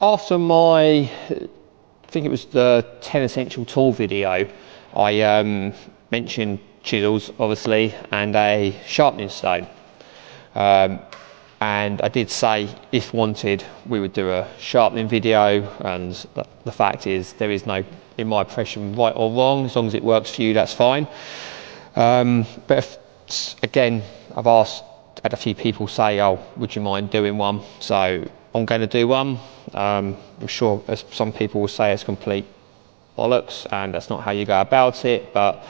After my, I think it was the 10 essential tool video, I mentioned chisels obviously and a sharpening stone. And I did say if wanted we would do a sharpening video, and the fact is there is no, in my impression, right or wrong. As long as it works for you, that's fine. But again, I've had a few people say, oh, would you mind doing one? So I'm going to do one. I'm sure as some people will say it's complete bollocks and that's not how you go about it, but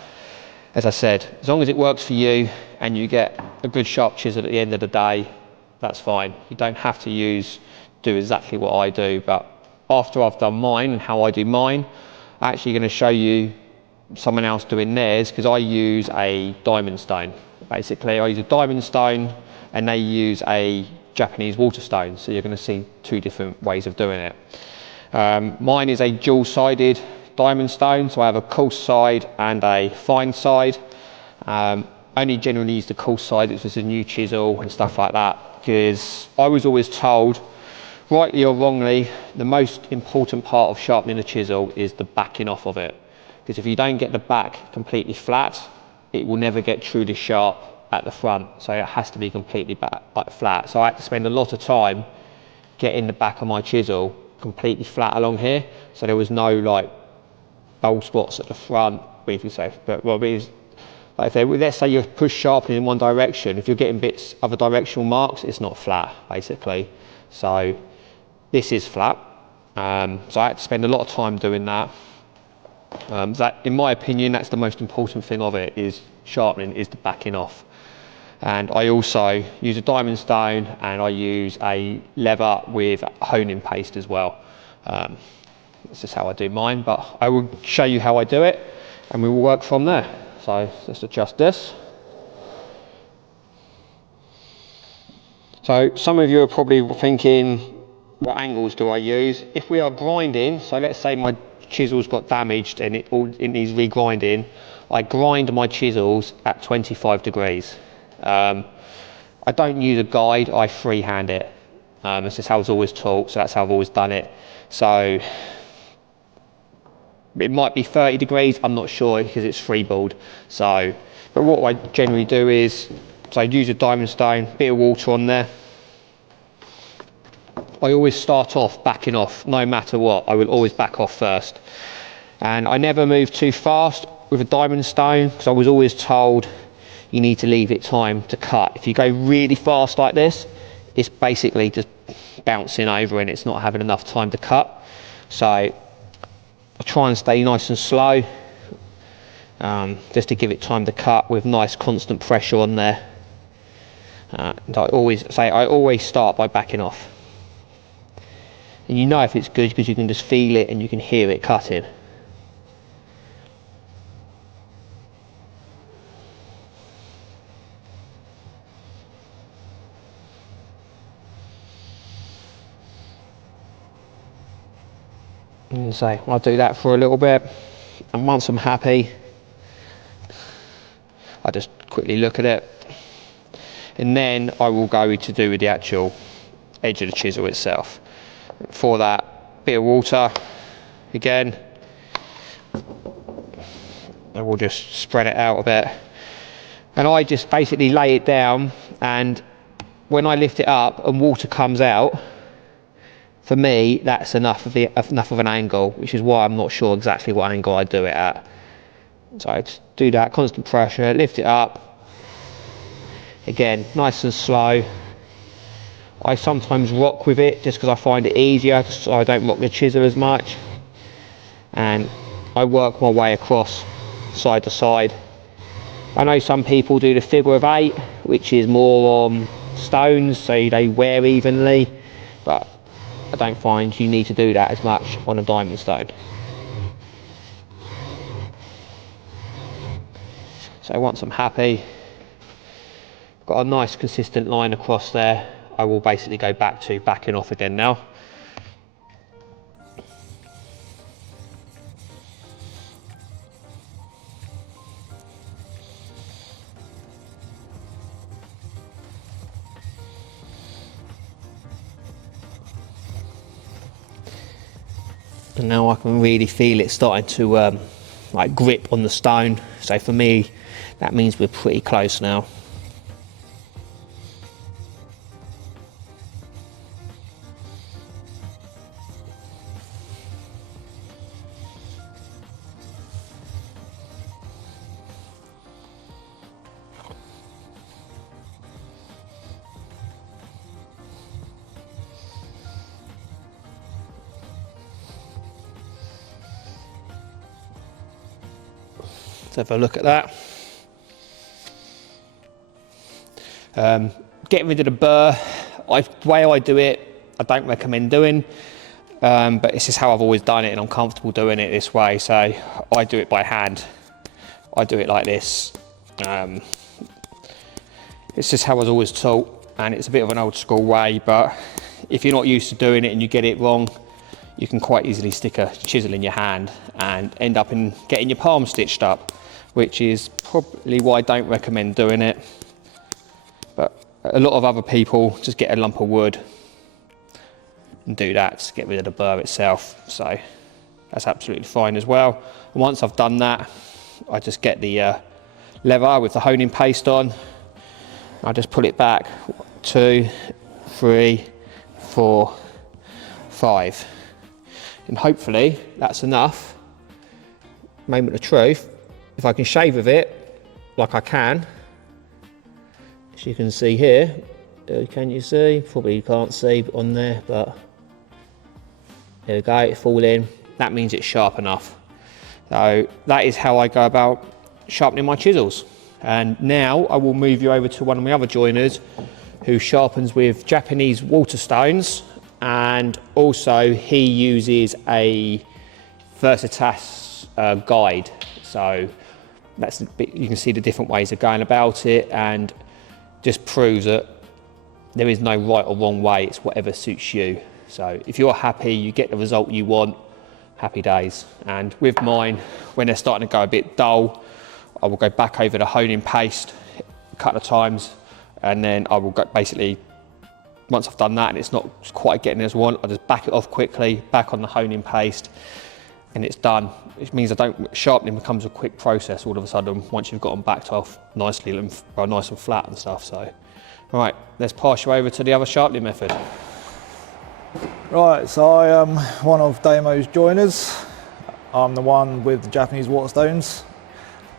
as I said, as long as it works for you and you get a good sharp chisel at the end of the day, that's fine. You don't have to do exactly what I do, but after I've done mine and how I do mine, I'm actually going to show you someone else doing theirs, because I use a diamond stone. Basically, I use a diamond stone and they use a Japanese Waterstone, so you're going to see two different ways of doing it. Mine is a dual-sided diamond stone, so I have a coarse side and a fine side. Only generally use the coarse side, it's just a new chisel and stuff like that, because I was always told, rightly or wrongly, the most important part of sharpening a chisel is the backing off of it. Because if you don't get the back completely flat, it will never get truly sharp at the front. So it has to be completely flat. So I had to spend a lot of time getting the back of my chisel completely flat along here. So there was no like dull spots at the front. If you say, but well, like let's say you're push sharpening in one direction, if you're getting bits other directional marks, it's not flat basically. So this is flat. So I had to spend a lot of time doing that. That, in my opinion, that's the most important thing of it, is sharpening, is the backing off. And I also use a diamond stone and I use a leather with honing paste as well. That's just how I do mine, but I will show you how I do it and we will work from there. So let's adjust this. So some of you are probably thinking, what angles do I use? If we are grinding, so let's say my chisel's got damaged and it needs regrinding, I grind my chisels at 25 degrees. I don't use a guide, I freehand it. That's just how I was always taught, so that's how I've always done it. So it might be 30 degrees, I'm not sure, because it's freeboard. So, but what I generally do is, so I use a diamond stone, bit of water on there. I always start off backing off, no matter what. I will always back off first. And I never move too fast with a diamond stone, because I was always told you need to leave it time to cut. If you go really fast like this, it's basically just bouncing over and it's not having enough time to cut. So I try and stay nice and slow, just to give it time to cut with nice constant pressure on there. And I always start by backing off. And you know if it's good because you can just feel it and you can hear it cutting. And so I'll do that for a little bit, and once I'm happy, I just quickly look at it, and then I will go to do with the actual edge of the chisel itself. For that, bit of water again, and we'll just spread it out a bit, and I just basically lay it down, and when I lift it up and water comes out, for me that's enough of an angle, which is why I'm not sure exactly what angle I do it at. So I just do that, constant pressure, lift it up, again nice and slow. I sometimes rock with it just because I find it easier, so I don't rock the chisel as much, and I work my way across side to side. I know some people do the figure of 8, which is more on stones, so they wear evenly, but I don't find you need to do that as much on a diamond stone. So once I'm happy, got a nice consistent line across there, I will basically go back to backing off again now. And now I can really feel it starting to like grip on the stone. So for me, that means we're pretty close now. Let's have a look at that. Getting rid of the burr, the way I do it, I don't recommend doing, but it's just how I've always done it, and I'm comfortable doing it this way, so I do it by hand. I do it like this. It's just how I was always taught, and it's a bit of an old school way, but if you're not used to doing it and you get it wrong, you can quite easily stick a chisel in your hand and end up in getting your palm stitched up, which is probably why I don't recommend doing it. But a lot of other people just get a lump of wood and do that to get rid of the burr itself. So that's absolutely fine as well. And once I've done that, I just get the lever with the honing paste on. I just pull it back, 2, 3, 4, 5. And hopefully that's enough. Moment of truth. If I can shave with it, like I can, as you can see here, can you see? Probably you can't see on there, but there we go, it's fall in. That means it's sharp enough. So that is how I go about sharpening my chisels. And now I will move you over to one of my other joiners who sharpens with Japanese Waterstones, and also he uses a Veritas guide. So that's a bit, you can see the different ways of going about it, and just proves that there is no right or wrong way, it's whatever suits you. So if you're happy, you get the result you want, happy days. And with mine, when they're starting to go a bit dull, I will go back over the honing paste a couple of times, and then I will go basically, once I've done that and it's not quite getting as I want, I'll just back it off quickly, back on the honing paste, and it's done. It means sharpening becomes a quick process all of a sudden once you've got them backed off nicely and nice and flat and stuff. So, all right, let's pass you over to the other sharpening method. Right, so I am one of Damen's joiners. I'm the one with the Japanese Waterstones.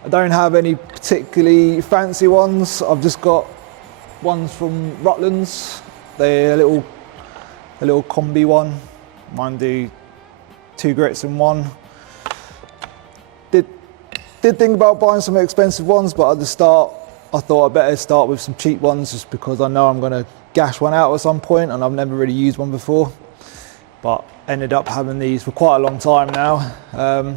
I don't have any particularly fancy ones. I've just got ones from Rutland's. They're a little combi one. Mine do 2 grits in one. Did think about buying some expensive ones, but at the start I thought I'd better start with some cheap ones, just because I know I'm going to gash one out at some point, and I've never really used one before. But ended up having these for quite a long time now. I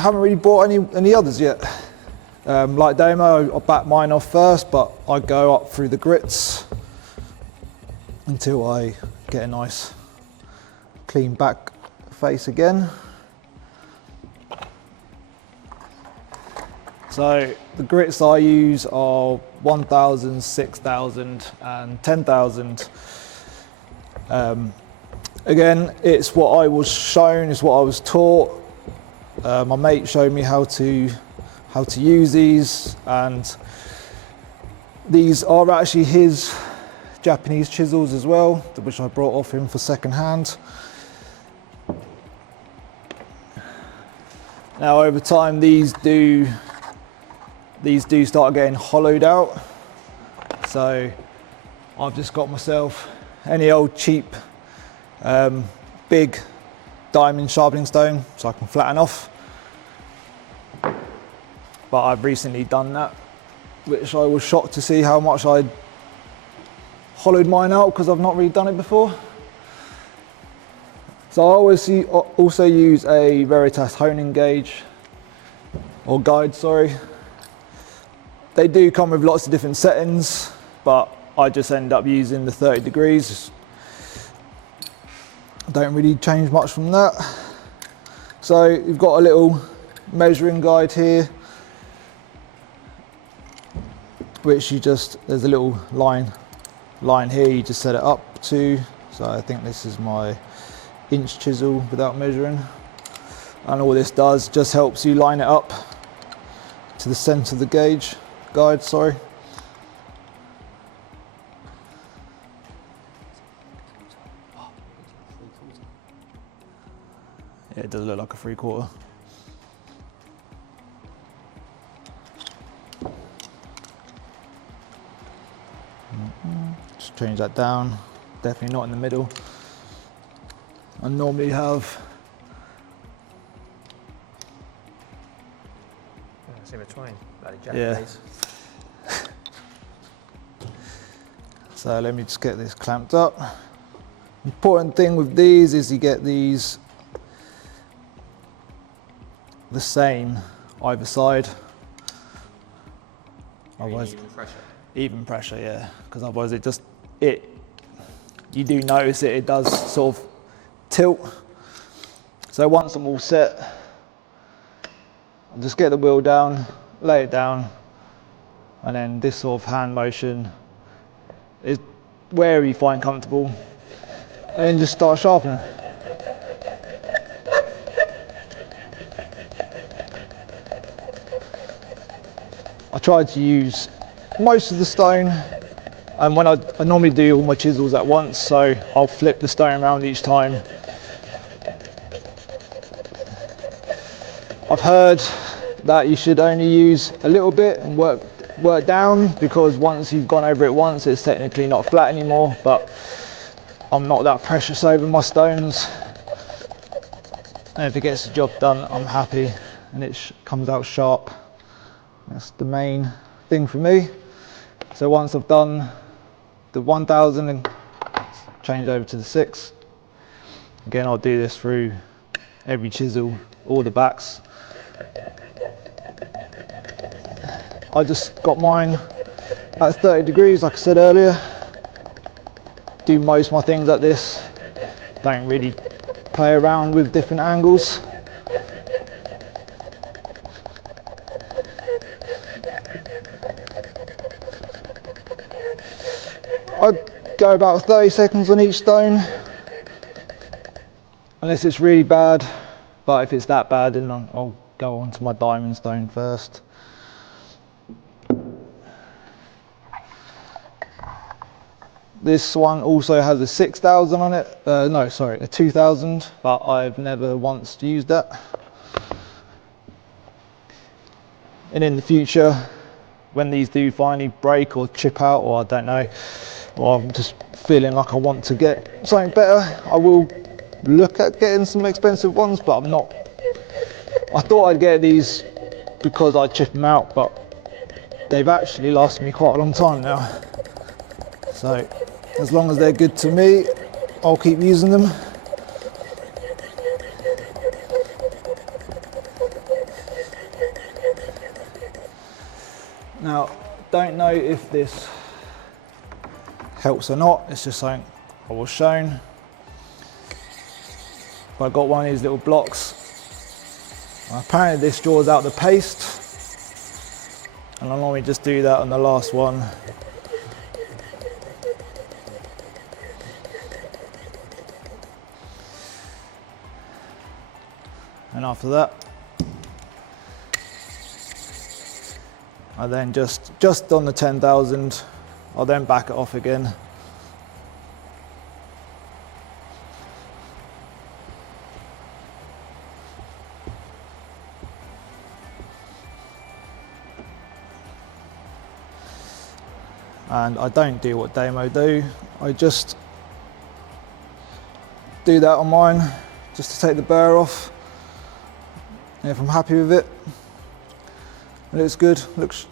haven't really bought any others yet. Like Damen, I back mine off first, but I go up through the grits until I get a nice clean back face again. So the grits I use are 1000, 6000 and 10,000. Again, it's what I was shown, it's what I was taught. My mate showed me how to use these, and these are actually his Japanese chisels as well, which I brought off him for second hand. Now over time these do start getting hollowed out, so I've just got myself any old cheap big diamond sharpening stone so I can flatten off. But I've recently done that, which I was shocked to see how much I'd hollowed mine out, because I've not really done it before. So I also use a Veritas honing gauge, or guide, sorry. They do come with lots of different settings, but I just end up using the 30 degrees. Don't really change much from that. So you've got a little measuring guide here, which there's a little line here, you just set it up to So I think this is my inch chisel without measuring. And all this does just helps you line it up to the centre of the guide, sorry. Yeah, it does look like a 3/4. Just change that down, definitely not in the middle. I normally have in between, bloody Japanese. So let me just get this clamped up. Important thing with these is you get these the same either side. Otherwise, even pressure, yeah. Because otherwise you do notice it does sort of tilt. So once I'm all set, I'll just get the wheel down, lay it down, and then this sort of hand motion is where you find comfortable, and then just start sharpening. I try to use most of the stone, and when I normally do all my chisels at once, so I'll flip the stone around each time. I've heard that you should only use a little bit and work down, because once you've gone over it once, it's technically not flat anymore, but I'm not that precious over my stones. And if it gets the job done, I'm happy, and it comes out sharp. That's the main thing for me. So once I've done the 1000 and change over to the 6, again I'll do this through every chisel, all the backs. I just got mine at 30 degrees, like I said earlier. Do most of my things like this. Don't really play around with different angles. I'd go about 30 seconds on each stone, unless it's really bad, but if it's that bad, then I'll go on to my diamond stone first. This one also has a 6000 on it, no sorry, a 2000, but I've never once used that. And in the future, when these do finally break or chip out, or I don't know, or I'm just feeling like I want to get something better, I will look at getting some expensive ones, but I'm not. I thought I'd get these because I'd chip them out, but they've actually lasted me quite a long time now. So as long as they're good to me, I'll keep using them. Now, don't know if this helps or not, it's just something I was shown. But I got one of these little blocks. Apparently this draws out the paste, and I'll normally just do that on the last one. And after that, I then just on the 10,000, I'll then back it off again. And I don't do what Damen do, I just do that on mine, just to take the burr off. And if I'm happy with it, it looks good, looks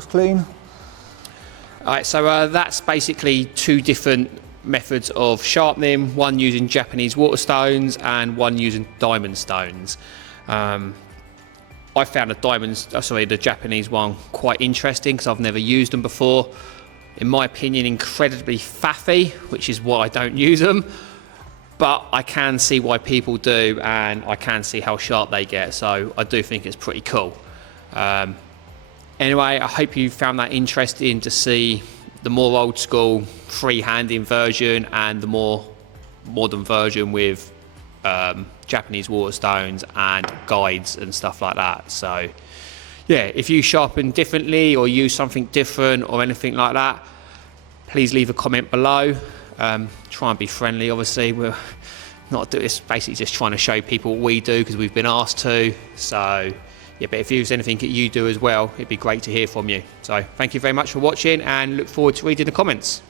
clean. All right, so that's basically two different methods of sharpening, one using Japanese Waterstones and one using diamond stones. I found the Japanese one quite interesting because I've never used them before. In my opinion, incredibly faffy, which is why I don't use them. But I can see why people do, and I can see how sharp they get, so I do think it's pretty cool. Anyway, I hope you found that interesting to see the more old school freehanding version and the more modern version with Japanese Waterstones and guides and stuff like that. So yeah, if you sharpen differently or use something different or anything like that, please leave a comment below. Try and be friendly, obviously. We're not doing this, basically just trying to show people what we do because we've been asked to. So yeah, but if there's anything that you do as well, it'd be great to hear from you. So thank you very much for watching and look forward to reading the comments.